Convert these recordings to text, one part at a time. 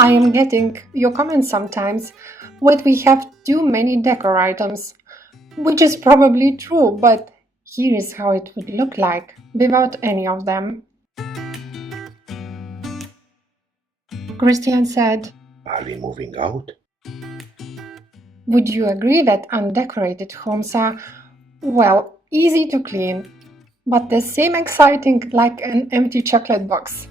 I am getting your comments sometimes when we have too many decor items, which is probably true, but here is how it would look like without any of them. Christian said, Are we moving out? would you agree that undecorated homes are, well, easy to clean, but the same exciting like an empty chocolate box?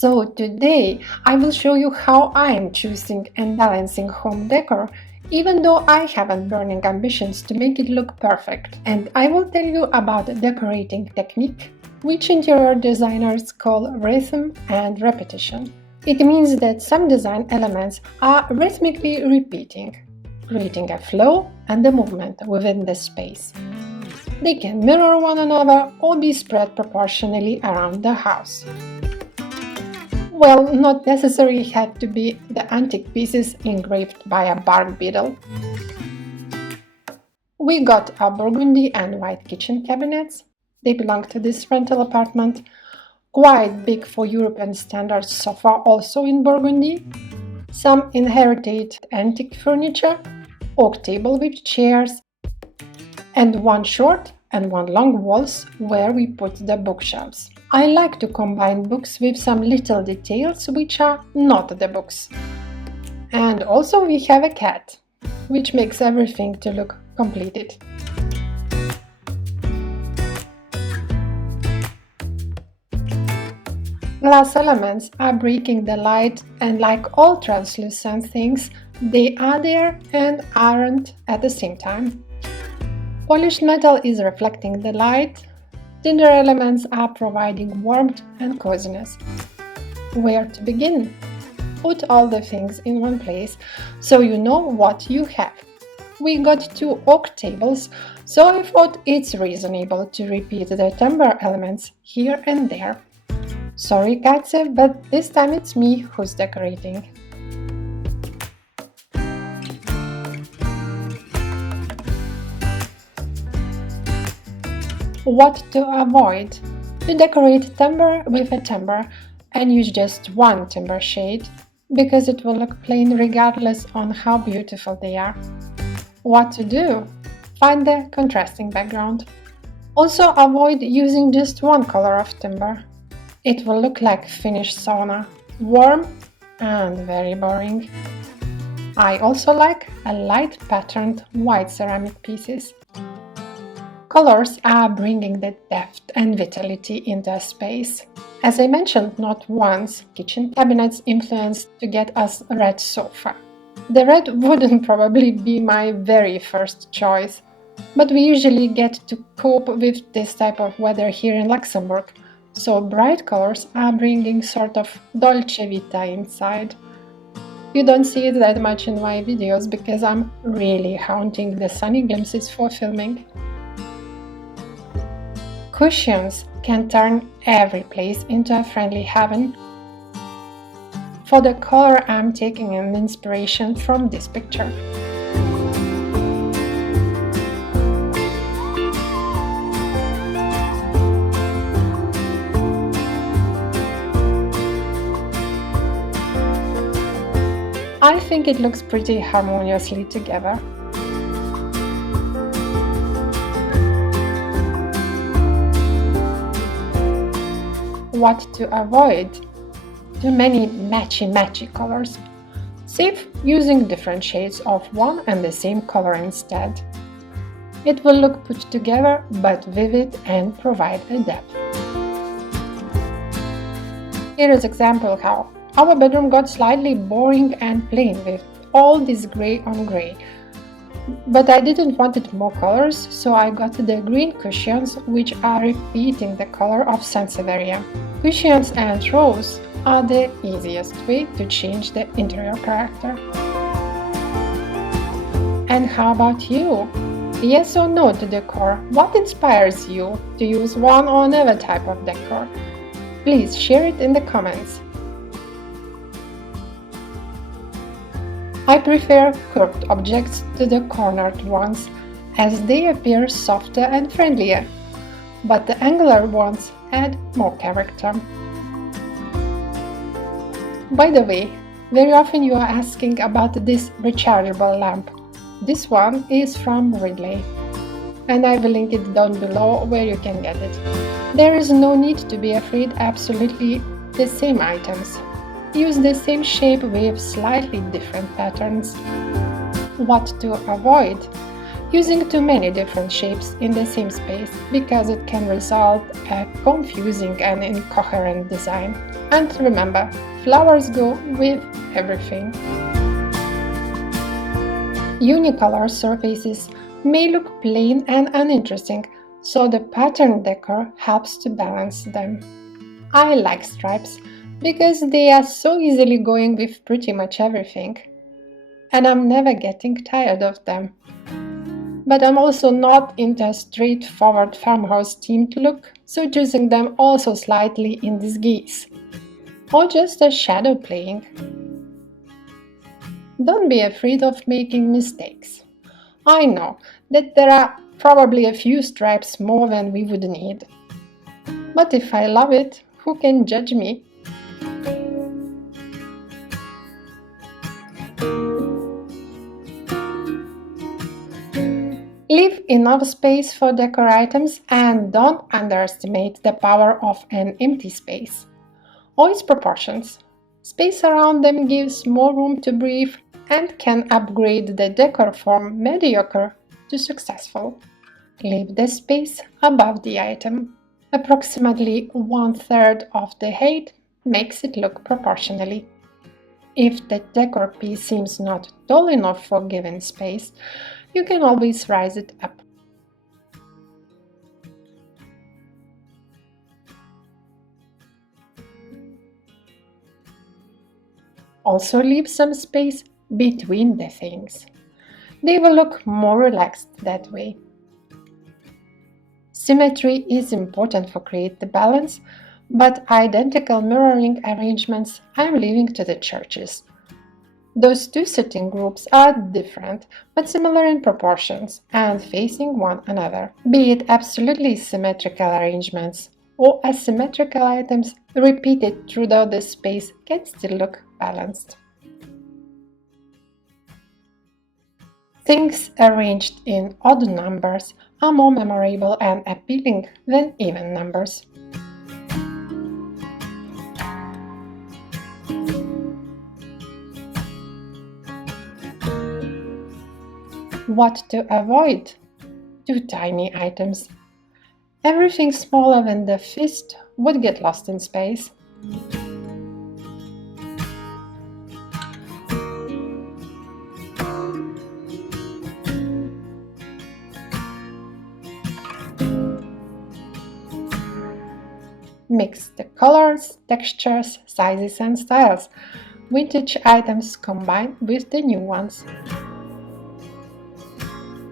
So today I will show you how I am choosing and balancing home decor, even though I haven't burning ambitions to make it look perfect. And I will tell you about a decorating technique, which interior designers call rhythm and repetition. It means that some design elements are rhythmically repeating, creating a flow and a movement within the space. They can mirror one another or be spread proportionally around the house. Well, not necessarily had to be the antique pieces engraved by a bark beetle. We got a burgundy and white kitchen cabinets. They belong to this rental apartment. Quite big for European standards sofa, also in burgundy. Some inherited antique furniture, oak table with chairs, and one short and one long walls where we put the bookshelves. I like to combine books with some little details which are not the books. And also we have a cat, which makes everything to look completed. Glass elements are breaking the light, and like all translucent things, they are there and aren't at the same time. Polished metal is reflecting the light. Tinder elements are providing warmth and coziness. Where to begin? Put all the things in one place so you know what you have. We got 2 oak tables, so I thought it's reasonable to repeat the timber elements here and there. Sorry, Katze, but this time it's me who's decorating. What to avoid? To decorate timber with a timber and use just one timber shade, because it will look plain regardless on how beautiful they are. What to do? Find the contrasting background. Also avoid using just one color of timber. It will look like Finnish sauna, warm and very boring. I also like a light patterned white ceramic pieces. Colors are bringing the depth and vitality into a space. As I mentioned not once, kitchen cabinets influenced to get us a red sofa. The red wouldn't probably be my very first choice, but we usually get to cope with this type of weather here in Luxembourg, so bright colors are bringing sort of dolce vita inside. You don't see it that much in my videos because I'm really haunting the sunny glimpses for filming. Cushions can turn every place into a friendly heaven. For the color, I'm taking an inspiration from this picture. I think it looks pretty harmoniously together. What to avoid? Too many matchy colors. Save using different shades of one and the same color instead. It will look put together but vivid and provide a depth. Here is example how our bedroom got slightly boring and plain with all this grey on grey. But I didn't want more colors, so I got the green cushions, which are repeating the color of Sansevieria. Cushions and throws are the easiest way to change the interior character. And how about you? Yes or no to decor? What inspires you to use one or another type of decor? Please share it in the comments. I prefer curved objects to the cornered ones, as they appear softer and friendlier, but the angular ones add more character. By the way, very often you are asking about this rechargeable lamp. This one is from Ridley, and I will link it down below where you can get it. There is no need to be afraid, absolutely the same items. Use the same shape with slightly different patterns. What to avoid? Using too many different shapes in the same space, because it can result in a confusing and incoherent design. And remember, flowers go with everything. Unicolor surfaces may look plain and uninteresting, so the pattern decor helps to balance them. I like stripes because they are so easily going with pretty much everything, and I'm never getting tired of them. But I'm also not into a straightforward farmhouse themed look, so choosing them also slightly in disguise, or just a shadow playing. Don't be afraid of making mistakes. I know that there are probably a few stripes more than we would need. But if I love it, who can judge me? Leave enough space for decor items and don't underestimate the power of an empty space or its proportions. Space around them gives more room to breathe and can upgrade the decor from mediocre to successful. Leave the space above the item. Approximately 1/3 of the height makes it look proportionally. If the decor piece seems not tall enough for given space, you can always rise it up. Also leave some space between the things. They will look more relaxed that way. Symmetry is important for create the balance, but identical mirroring arrangements I'm leaving to the churches. Those two sitting groups are different, but similar in proportions and facing one another, be it absolutely symmetrical arrangements or asymmetrical items repeated throughout the space can still look balanced. Things arranged in odd numbers are more memorable and appealing than even numbers. What to avoid? Too tiny items. Everything smaller than the fist would get lost in space. Mix the colors, textures, sizes and styles. Vintage items combined with the new ones.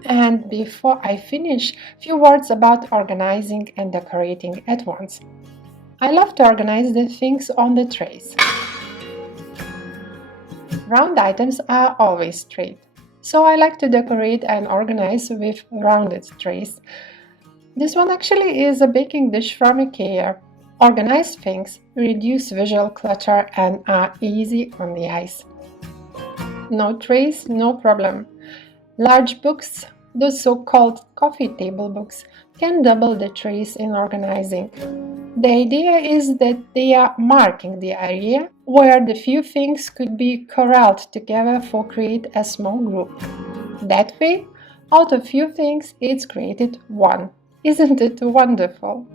And before I finish, few words about organizing and decorating at once. I love to organize the things on the trays. Round items are always straight, so I like to decorate and organize with rounded trays. This one actually is a baking dish from IKEA. Organized things reduce visual clutter and are easy on the eyes. No trays, no problem. Large books, those so-called coffee table books, can double the trays in organizing. The idea is that they are marking the area where the few things could be corralled together for create a small group. That way, out of few things, it's created one. Isn't it wonderful?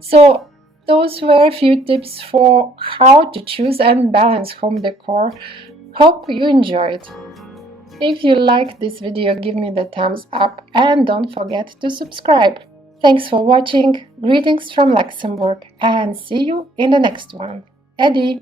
So, those were a few tips for how to choose and balance home decor. Hope you enjoyed. If you liked this video, give me the thumbs up and don't forget to subscribe. Thanks for watching, greetings from Luxembourg, and see you in the next one. Eddie!